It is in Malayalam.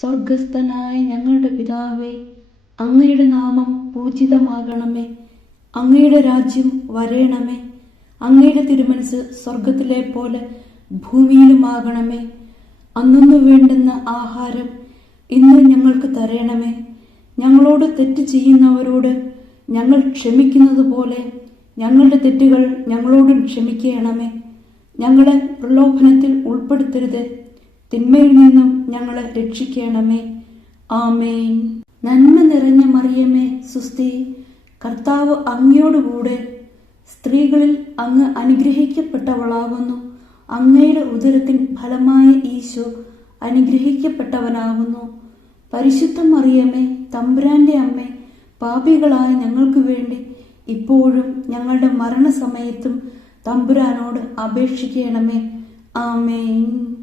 സ്വർഗസ്ഥനായ ഞങ്ങളുടെ പിതാവേ, അങ്ങയുടെ നാമം പൂജിതമാകണമേ. അങ്ങയുടെ രാജ്യം വരേണമേ. അങ്ങയുടെ തിരുമനസ് സ്വർഗത്തിലെ പോലെ ഭൂമിയിലുമാകണമേ. അന്നു വേണ്ടുന്ന ആഹാരം ഇന്ന് ഞങ്ങൾക്ക് തരണമേ. ഞങ്ങളോട് തെറ്റ് ചെയ്യുന്നവരോട് ഞങ്ങൾ ക്ഷമിക്കുന്നത് പോലെ ഞങ്ങളുടെ തെറ്റുകൾ ഞങ്ങളോടും ക്ഷമിക്കണമേ. ഞങ്ങളെ പ്രലോഭനത്തിൽ ഉൾപ്പെടുത്തരുത്, തിന്മയിൽ നിന്നും ഞങ്ങളെ രക്ഷിക്കണമേ. ആമേൻ. നന്മ നിറഞ്ഞ മറിയമേ, സുസ്തി, കർത്താവ് അങ്ങയോടുകൂടെ സ്ത്രീകളിൽ അങ്ങ് അനുഗ്രഹിക്കപ്പെട്ടവളാകുന്നു. അങ്ങയുടെ ഉദരത്തിൻ ഫലമായ ഈശോ അനുഗ്രഹിക്കപ്പെട്ടവനാകുന്നു. പരിശുദ്ധ മറിയമേ, തമ്പുരാന്റെ അമ്മേ, പാപികളായ ഞങ്ങൾക്ക് വേണ്ടി ഇപ്പോഴും ഞങ്ങളുടെ മരണസമയത്തും തമ്പുരാനോട് അപേക്ഷിക്കണമേ. ആമേൻ.